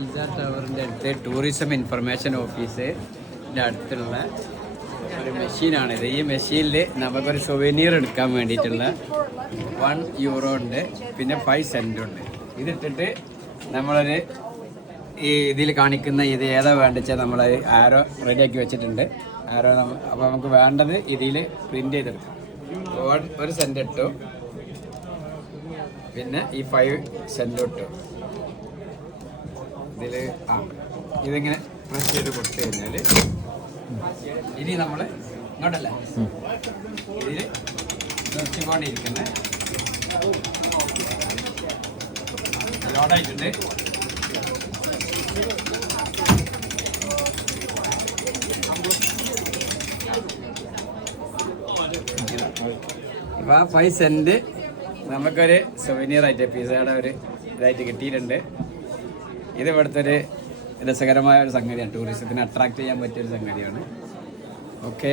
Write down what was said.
Pizza ടവറിൻ്റെ അടുത്ത് tourism information ഓഫീസിൻ്റെ അടുത്തുള്ള ഒരു മെഷീനാണിത്. ഈ മെഷീനിൽ നമുക്കൊരു സൊവനീർ എടുക്കാൻ വേണ്ടിയിട്ടുള്ള €1 ഉണ്ട്, പിന്നെ 5 സെൻറ്റും ഉണ്ട്. ഇതിട്ടിട്ട് നമ്മളൊരു ഈ ഇതിൽ കാണിക്കുന്ന ഇത് ഏതാ വേണ്ടിച്ചാൽ നമ്മൾ ആരോ റെഡിയാക്കി വെച്ചിട്ടുണ്ട്. ആരോ അപ്പോൾ നമുക്ക് വേണ്ടത് ഇതിൽ പ്രിൻ്റ് ചെയ്തെടുക്കാം. 1 സെൻറ്റ് ഇട്ടു, പിന്നെ ഈ 5 സെൻറ്റും ഇട്ടു. ഇതിൽ ഇതിങ്ങനെ പ്രസ് ചെയ്ത് കൊടുത്തു കഴിഞ്ഞാൽ ഇനി നമ്മൾ ഇങ്ങോട്ടല്ല ഇതിൽ നിർത്തിക്കൊണ്ടിരിക്കുന്നത് ലോഡായിട്ടുണ്ട്. ഇപ്പോൾ 5 സെൻറ്റ് നമുക്കൊരു സൊവനീറായിട്ട് പിസയുടെ ഒരു ഇതായിട്ട് കിട്ടിയിട്ടുണ്ട്. ഇത് ഇവിടുത്തെ ഒരു രസകരമായ ഒരു സംഗതിയാണ്, ടൂറിസത്തിന് അട്രാക്റ്റ് ചെയ്യാൻ പറ്റിയൊരു സംഗതിയാണ്. ഓക്കെ.